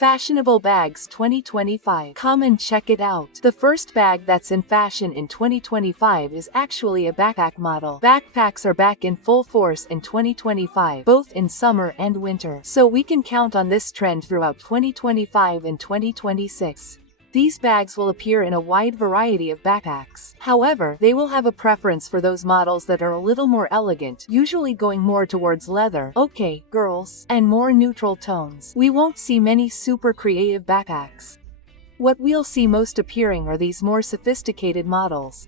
Fashionable Bags 2025. Come and check it out. The first bag that's in fashion in 2025 is actually a backpack model. Backpacks are back in full force in 2025, both in summer and winter. So we can count on this trend throughout 2025 and 2026. These bags will appear in a wide variety of backpacks. However, they will have a preference for those models that are a little more elegant, usually going more towards leather, okay, girls, and more neutral tones. We won't see many super creative backpacks. What we'll see most appearing are these more sophisticated models.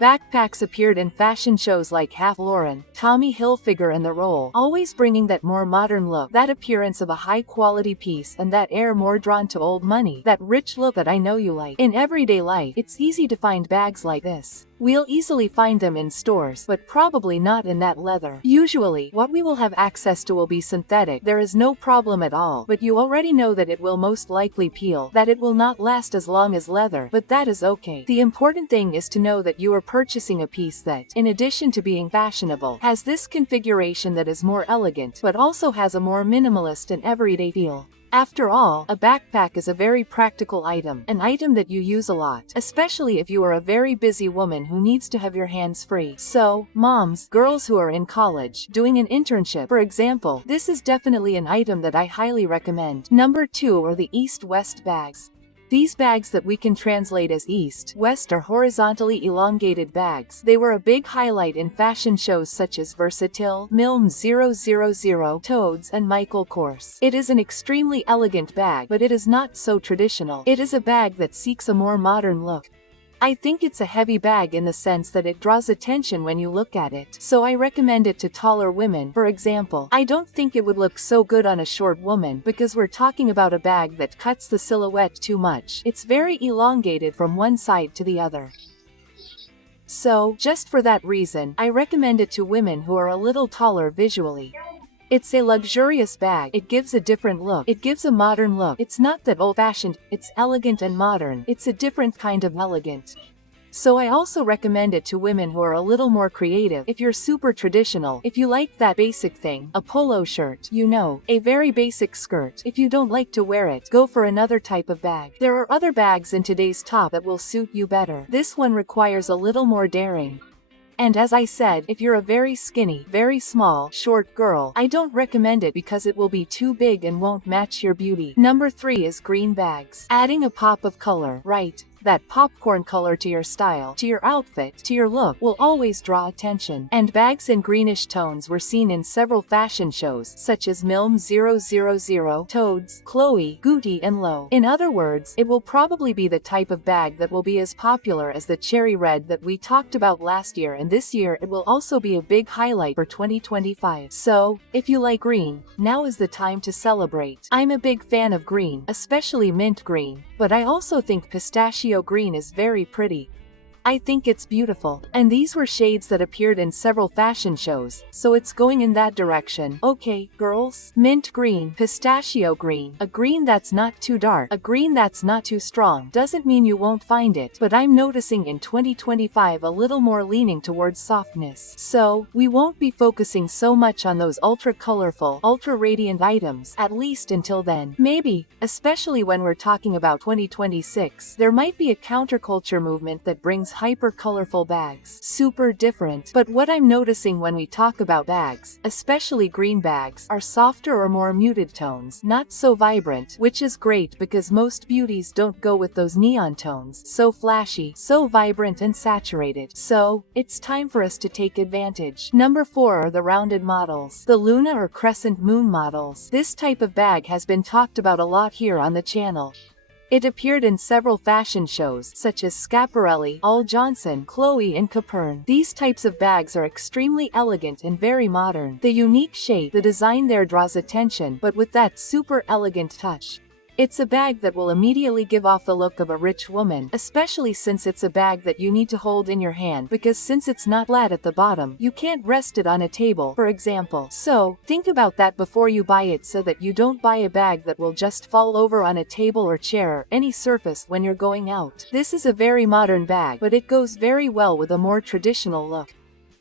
Backpacks appeared in fashion shows like Ralph Lauren, Tommy Hilfiger and The Roll, always bringing that more modern look, that appearance of a high-quality piece and that air more drawn to old money, that rich look that I know you like. In everyday life, it's easy to find bags like this. We'll easily find them in stores, but probably not in that leather. Usually, what we will have access to will be synthetic. There is no problem at all, but you already know that it will most likely peel, that it will not last as long as leather, but that is okay. The important thing is to know that you are purchasing a piece that, in addition to being fashionable, has this configuration that is more elegant, but also has a more minimalist and everyday feel. After all, a backpack is a very practical item, an item that you use a lot, especially if you are a very busy woman who needs to have your hands free. So, moms, girls who are in college, doing an internship, for example, this is definitely an item that I highly recommend. Number 2 are the East-West bags. These bags that we can translate as East-West are horizontally elongated bags. They were a big highlight in fashion shows such as Versace, Milm 000, Toads, and Michael Kors. It is an extremely elegant bag, but it is not so traditional. It is a bag that seeks a more modern look. I think it's a heavy bag in the sense that it draws attention when you look at it, so I recommend it to taller women. For example, I don't think it would look so good on a short woman because we're talking about a bag that cuts the silhouette too much. It's very elongated from one side to the other. So, just for that reason, I recommend it to women who are a little taller visually. It's a luxurious bag. It gives a different look. It gives a modern look. It's not that old-fashioned, it's elegant and modern. It's a different kind of elegant. So I also recommend it to women who are a little more creative. If you're super traditional, if you like that basic thing, a polo shirt, you know, a very basic skirt. If you don't like to wear it, go for another type of bag. There are other bags in today's top that will suit you better. This one requires a little more daring. And as I said, if you're a very skinny, very small, short girl, I don't recommend it because it will be too big and won't match your beauty. Number 3 is green bags. Adding a pop of color, right? That popcorn color to your style, to your outfit, to your look, will always draw attention. And bags in greenish tones were seen in several fashion shows, such as Milm 000, Toads, Chloé, Gucci and Loewe. In other words, it will probably be the type of bag that will be as popular as the cherry red that we talked about last year, and this year it will also be a big highlight for 2025. So, if you like green, now is the time to celebrate. I'm a big fan of green, especially mint green, but I also think pistachio green is very pretty. I think it's beautiful, and these were shades that appeared in several fashion shows, so it's going in that direction. Okay, girls, mint green, pistachio green, a green that's not too dark, a green that's not too strong, doesn't mean you won't find it, but I'm noticing in 2025 a little more leaning towards softness. So, we won't be focusing so much on those ultra colorful, ultra radiant items, at least until then. Maybe, especially when we're talking about 2026, there might be a counterculture movement that brings hyper colorful bags. Super different. But what I'm noticing when we talk about bags, especially green bags, are softer or more muted tones, not so vibrant, which is great because most beauties don't go with those neon tones, so flashy, so vibrant and saturated. So, it's time for us to take advantage. Number 4 are the rounded models, the Luna or crescent moon models. This type of bag has been talked about a lot here on the channel. It appeared in several fashion shows, such as Schiaparelli, Ulla Johnson, Chloé and Coperni. These types of bags are extremely elegant and very modern. The unique shape, the design there draws attention, but with that super elegant touch. It's a bag that will immediately give off the look of a rich woman, especially since it's a bag that you need to hold in your hand because since it's not flat at the bottom, you can't rest it on a table, for example. So, think about that before you buy it so that you don't buy a bag that will just fall over on a table or chair or any surface when you're going out. This is a very modern bag, but it goes very well with a more traditional look.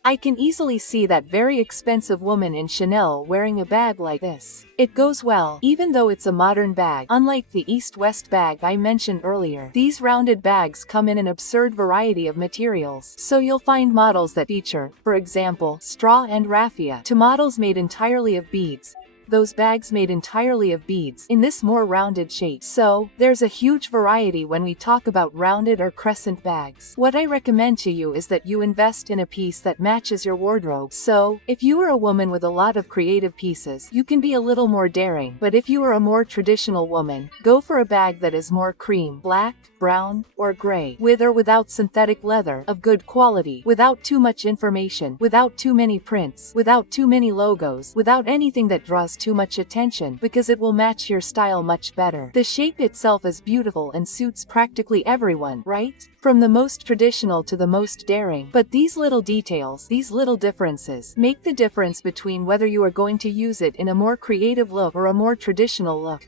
I can easily see that very expensive woman in Chanel wearing a bag like this. It goes well, even though it's a modern bag. Unlike the East-West bag I mentioned earlier, these rounded bags come in an absurd variety of materials. So you'll find models that feature, for example, straw and raffia, to models made entirely of beads. Those bags made entirely of beads in this more rounded shape. So, there's a huge variety when we talk about rounded or crescent bags. What I recommend to you is that you invest in a piece that matches your wardrobe. So, if you are a woman with a lot of creative pieces, you can be a little more daring. But if you are a more traditional woman, go for a bag that is more cream, black, brown, or gray, with or without synthetic leather, of good quality, without too much information, without too many prints, without too many logos, without anything that draws too much attention, because it will match your style much better. The shape itself is beautiful and suits practically everyone, right? From the most traditional to the most daring. But these little details, these little differences, make the difference between whether you are going to use it in a more creative look or a more traditional look.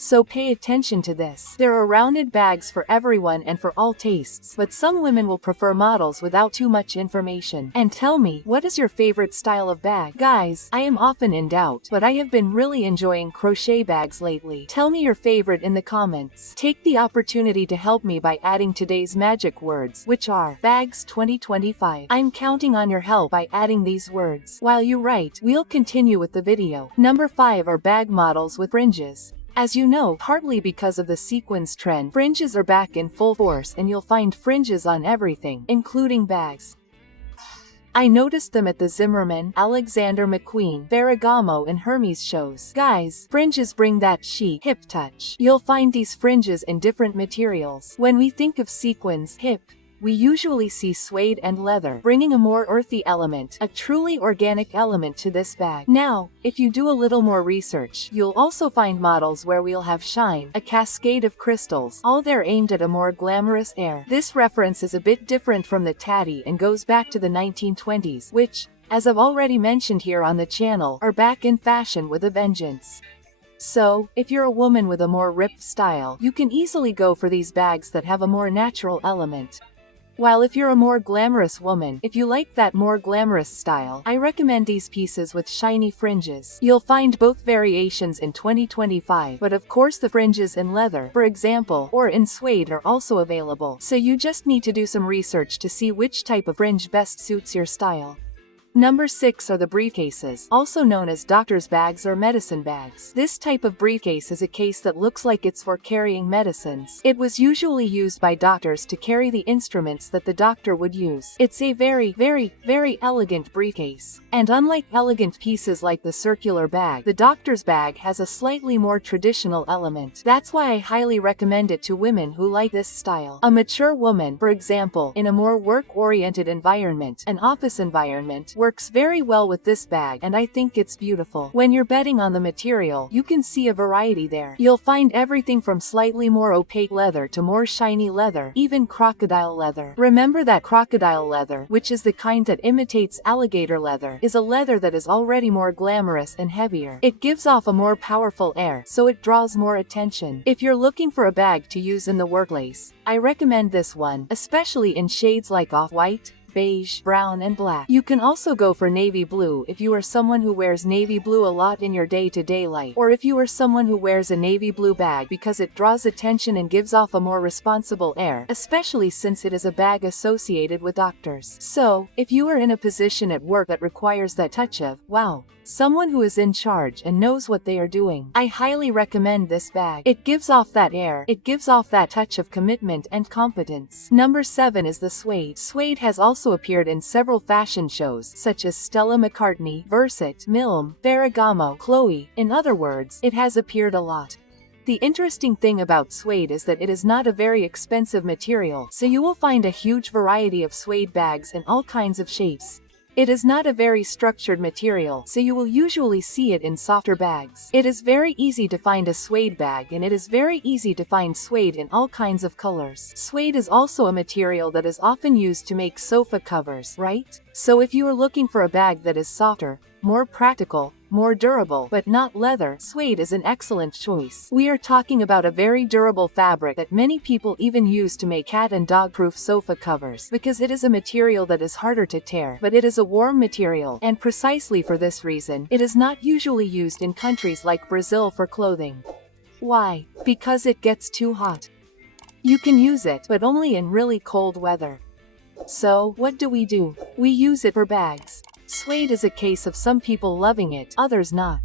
So pay attention to this. There are rounded bags for everyone and for all tastes, but some women will prefer models without too much information. And tell me, what is your favorite style of bag? Guys, I am often in doubt, but I have been really enjoying crochet bags lately. Tell me your favorite in the comments. Take the opportunity to help me by adding today's magic words, which are bags 2025. I'm counting on your help by adding these words. While you write, we'll continue with the video. Number 5 are bag models with fringes. As you know, partly because of the sequins trend, fringes are back in full force and you'll find fringes on everything, including bags. I noticed them at the Zimmermann, Alexander McQueen, Ferragamo and Hermès shows. Guys, fringes bring that chic, hip touch. You'll find these fringes in different materials. When we think of sequins, hip, we usually see suede and leather, bringing a more earthy element, a truly organic element to this bag. Now, if you do a little more research, you'll also find models where we'll have shine, a cascade of crystals, all they're aimed at a more glamorous air. This reference is a bit different from the tatty and goes back to the 1920s, which, as I've already mentioned here on the channel, are back in fashion with a vengeance. So, if you're a woman with a more ripped style, you can easily go for these bags that have a more natural element. While if you're a more glamorous woman, if you like that more glamorous style, I recommend these pieces with shiny fringes. You'll find both variations in 2025, but of course the fringes in leather, for example, or in suede are also available. So you just need to do some research to see which type of fringe best suits your style. Number 6 are the briefcases, also known as doctor's bags or medicine bags. This type of briefcase is a case that looks like it's for carrying medicines. It was usually used by doctors to carry the instruments that the doctor would use. It's a very, very, very elegant briefcase. And unlike elegant pieces like the circular bag, the doctor's bag has a slightly more traditional element. That's why I highly recommend it to women who like this style. A mature woman, for example, in a more work-oriented environment, an office environment, works very well with this bag, and I think it's beautiful. When you're betting on the material, you can see a variety there. You'll find everything from slightly more opaque leather to more shiny leather, even crocodile leather. Remember that crocodile leather, which is the kind that imitates alligator leather, is a leather that is already more glamorous and heavier. It gives off a more powerful air, so it draws more attention. If you're looking for a bag to use in the workplace, I recommend this one, especially in shades like off-white, beige, brown and black. You can also go for navy blue if you are someone who wears navy blue a lot in your day-to-day life, or if you are someone who wears a navy blue bag because it draws attention and gives off a more responsible air, especially since it is a bag associated with doctors. So, if you are in a position at work that requires that touch of, wow, someone who is in charge and knows what they are doing, I highly recommend this bag. It gives off that air, it gives off that touch of commitment and competence. Number 7 is the suede. Suede has also appeared in several fashion shows, such as Stella McCartney, Versace, Milm, Ferragamo, Chloé. In other words, it has appeared a lot. The interesting thing about suede is that it is not a very expensive material, so you will find a huge variety of suede bags in all kinds of shapes. It is not a very structured material, so you will usually see it in softer bags. It is very easy to find a suede bag, and it is very easy to find suede in all kinds of colors. Suede is also a material that is often used to make sofa covers, right? So if you are looking for a bag that is softer, more practical, more durable, but not leather, suede is an excellent choice. We are talking about a very durable fabric that many people even use to make cat and dog-proof sofa covers, because it is a material that is harder to tear, but it is a warm material, and precisely for this reason, it is not usually used in countries like Brazil for clothing. Why? Because it gets too hot. You can use it, but only in really cold weather. So, what do? We use it for bags. Suede is a case of some people loving it, others not.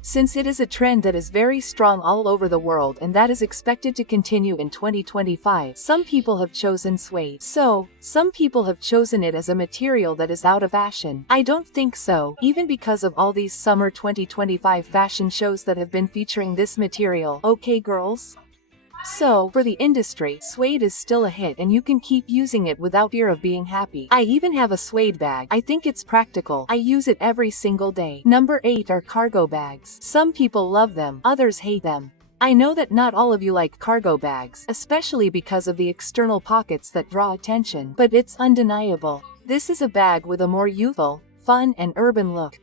Since it is a trend that is very strong all over the world and that is expected to continue in 2025, some people have chosen suede. So, some people have chosen it as a material that is out of fashion. I don't think so, even because of all these summer 2025 fashion shows that have been featuring this material. Okay, girls? So, for the industry, suede is still a hit and you can keep using it without fear of being happy. I even have a suede bag. I think it's practical. I use it every single day. Number 8 are cargo bags. Some people love them, others hate them. I know that not all of you like cargo bags, especially because of the external pockets that draw attention, but it's undeniable. This is a bag with a more youthful, fun and urban look.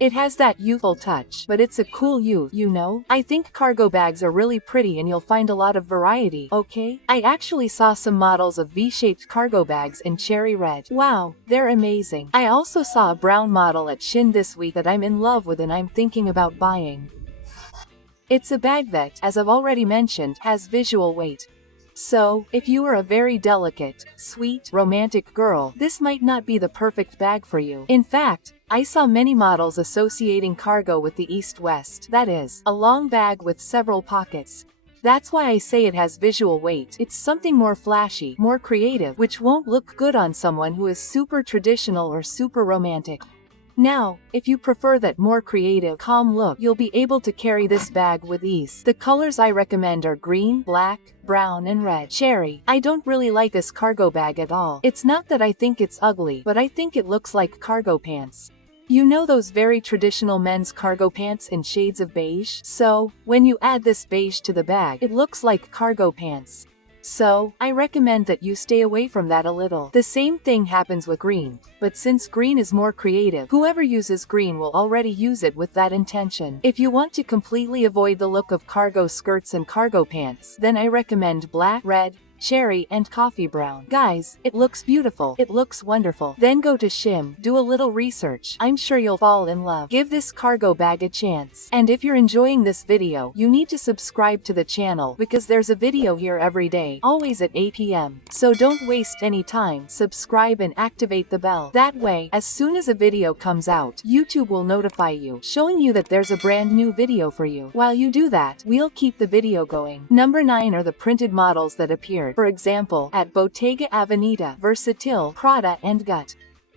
It has that youthful touch, but it's a cool youth, you know? I think cargo bags are really pretty and you'll find a lot of variety, okay? I actually saw some models of V-shaped cargo bags in cherry red. Wow, they're amazing. I also saw a brown model at Shein this week that I'm in love with and I'm thinking about buying. It's a bag that, as I've already mentioned, has visual weight. So, if you are a very delicate, sweet, romantic girl, this might not be the perfect bag for you. In fact, I saw many models associating cargo with the East-West, that is, a long bag with several pockets. That's why I say it has visual weight. It's something more flashy, more creative, which won't look good on someone who is super traditional or super romantic. Now, if you prefer that more creative, calm look, you'll be able to carry this bag with ease. The colors I recommend are green, black, brown and red. Cherry. I don't really like this cargo bag at all. It's not that I think it's ugly, but I think it looks like cargo pants. You know those very traditional men's cargo pants in shades of beige? So, when you add this beige to the bag, it looks like cargo pants. So, I recommend that you stay away from that a little. The same thing happens with green, but since green is more creative, whoever uses green will already use it with that intention. If you want to completely avoid the look of cargo skirts and cargo pants, then I recommend black, red, cherry and coffee brown. Guys, it looks beautiful. It looks wonderful. Then go to Shein, do a little research. I'm sure you'll fall in love. Give this cargo bag a chance. And if you're enjoying this video, you need to subscribe to the channel because there's a video here every day, always at 8 p.m. So don't waste any time. Subscribe and activate the bell. That way, as soon as a video comes out, YouTube will notify you, showing you that there's a brand new video for you. While you do that, we'll keep the video going. Number 9 are the printed models that appear, for example, at Bottega Veneta, Versace, Prada and Gut.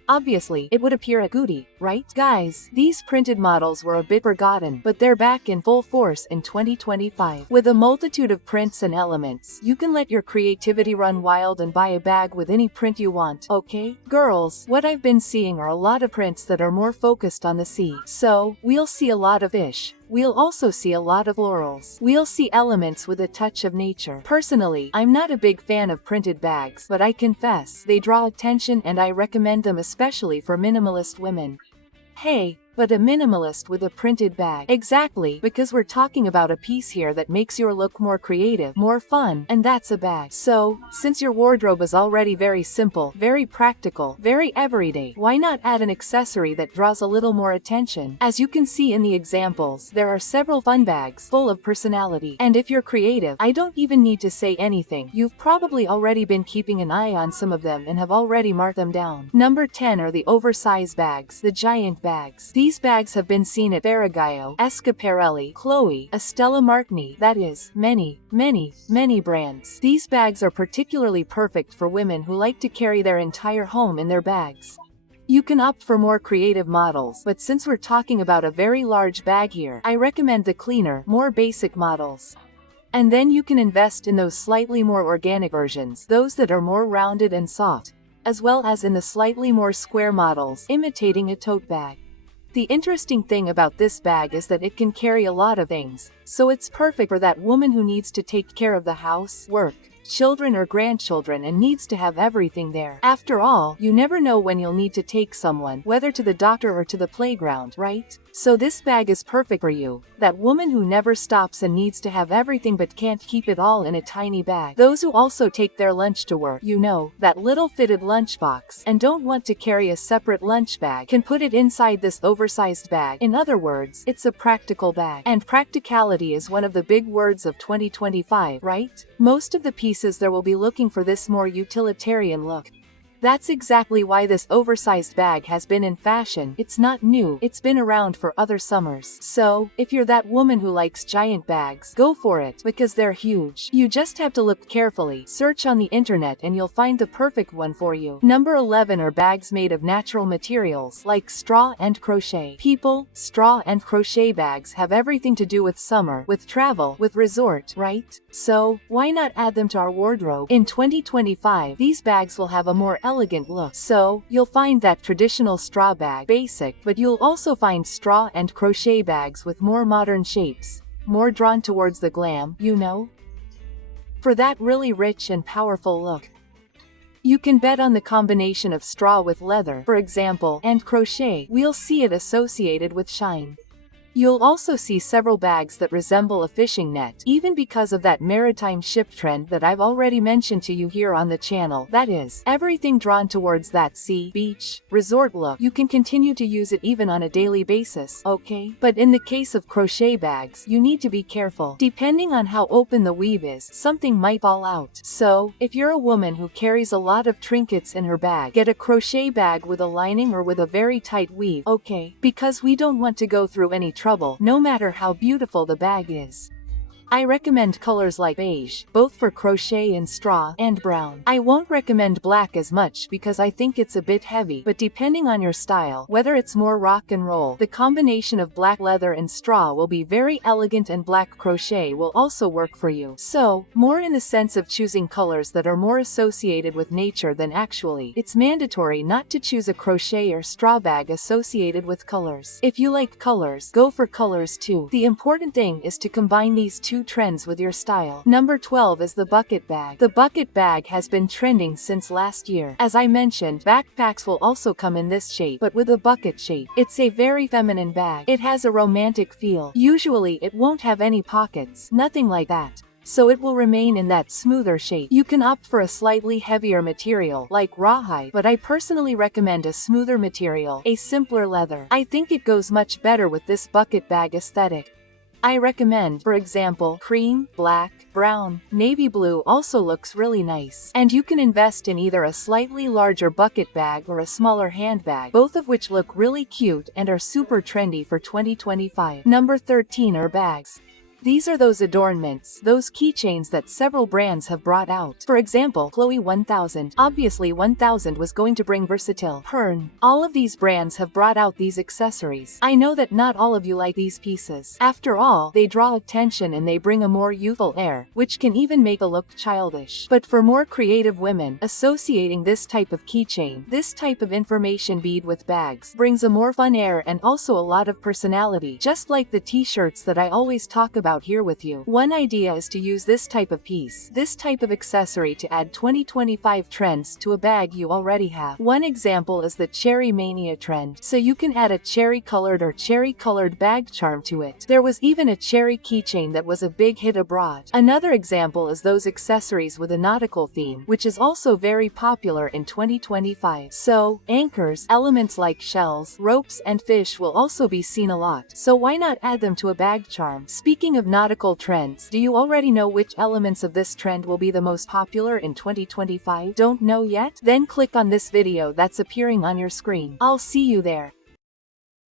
Obviously, it would appear at Gucci, right? Guys, these printed models were a bit forgotten, but they're back in full force in 2025. With a multitude of prints and elements, you can let your creativity run wild and buy a bag with any print you want, okay? Girls, what I've been seeing are a lot of prints that are more focused on the sea. So, we'll see a lot of fish. We'll also see a lot of florals. We'll see elements with a touch of nature. Personally, I'm not a big fan of printed bags, but I confess, they draw attention and I recommend them especially for minimalist women. Hey, but a minimalist with a printed bag. Exactly, because we're talking about a piece here that makes your look more creative, more fun, and that's a bag. So, since your wardrobe is already very simple, very practical, very everyday, why not add an accessory that draws a little more attention? As you can see in the examples, there are several fun bags, full of personality. And if you're creative, I don't even need to say anything. You've probably already been keeping an eye on some of them and have already marked them down. Number 10 are the oversized bags, the giant bags. These bags have been seen at Ferragamo, Schiaparelli, Chloé, Stella McCartney, that is, many brands. These bags are particularly perfect for women who like to carry their entire home in their bags. You can opt for more creative models, but since we're talking about a very large bag here, I recommend the cleaner, more basic models. And then you can invest in those slightly more organic versions, those that are more rounded and soft, as well as in the slightly more square models, imitating a tote bag. The interesting thing about this bag is that it can carry a lot of things, so it's perfect for that woman who needs to take care of the house, work, children or grandchildren and needs to have everything there. After all, you never know when you'll need to take someone, whether to the doctor or to the playground, right? So this bag is perfect for you, that woman who never stops and needs to have everything but can't keep it all in a tiny bag. Those who also take their lunch to work, you know, that little fitted lunchbox, and don't want to carry a separate lunch bag, can put it inside this oversized bag. In other words, it's a practical bag. And practicality is one of the big words of 2025, right? Most of the pieces there will be looking for this more utilitarian look. That's exactly why this oversized bag has been in fashion. It's not new, it's been around for other summers. So, if you're that woman who likes giant bags, go for it, because they're huge. You just have to look carefully, search on the internet and you'll find the perfect one for you. Number 11 are bags made of natural materials, like straw and crochet. People, straw and crochet bags have everything to do with summer, with travel, with resort, right? So, why not add them to our wardrobe? In 2025, these bags will have a more elegant look. So, you'll find that traditional straw bag, basic, but you'll also find straw and crochet bags with more modern shapes, more drawn towards the glam, you know? For that really rich and powerful look. You can bet on the combination of straw with leather, for example, and crochet. We'll see it associated with shine. You'll also see several bags that resemble a fishing net, even because of that maritime ship trend that I've already mentioned to you here on the channel. That is, everything drawn towards that sea, beach, resort look. You can continue to use it even on a daily basis, okay? But in the case of crochet bags, you need to be careful. Depending on how open the weave is, something might fall out. So, if you're a woman who carries a lot of trinkets in her bag, get a crochet bag with a lining or with a very tight weave, okay? Because we don't want to go through any trouble, no matter how beautiful the bag is. I recommend colors like beige, both for crochet and straw, and brown. I won't recommend black as much because I think it's a bit heavy, but depending on your style, whether it's more rock and roll, the combination of black leather and straw will be very elegant, and black crochet will also work for you. So, more in the sense of choosing colors that are more associated with nature than actually. It's mandatory not to choose a crochet or straw bag associated with colors. If you like colors, go for colors too. The important thing is to combine these two trends with your style. Number 12 is the bucket bag. The bucket bag has been trending since last year. As I mentioned, backpacks will also come in this shape, but with a bucket shape. It's a very feminine bag. It has a romantic feel. Usually it won't have any pockets, nothing like that. So it will remain in that smoother shape. You can opt for a slightly heavier material, like rawhide, but I personally recommend a smoother material, a simpler leather. I think it goes much better with this bucket bag aesthetic. I recommend, for example, cream, black, brown, navy blue also looks really nice. And you can invest in either a slightly larger bucket bag or a smaller handbag, both of which look really cute and are super trendy for 2025. Number 13 are bags. These are those adornments, those keychains that several brands have brought out. For example, Chloé 1000. Obviously 1000 was going to bring versatile. Pern. All of these brands have brought out these accessories. I know that not all of you like these pieces. After all, they draw attention and they bring a more youthful air, which can even make a look childish. But for more creative women, associating this type of keychain, this type of information bead with bags, brings a more fun air and also a lot of personality, just like the t-shirts that I always talk about here with you. One idea is to use this type of piece, this type of accessory, to add 2025 trends to a bag you already have. One example is the cherry mania trend, so you can add a cherry colored or cherry colored bag charm to it. There was even a cherry keychain that was a big hit abroad. Another example is those accessories with a nautical theme, which is also very popular in 2025. So, anchors, elements like shells, ropes and fish will also be seen a lot, so why not add them to a bag charm? Speaking of nautical trends, do you already know which elements of this trend will be the most popular in 2025? Don't know yet? Then click on this video that's appearing on your screen. I'll see you there.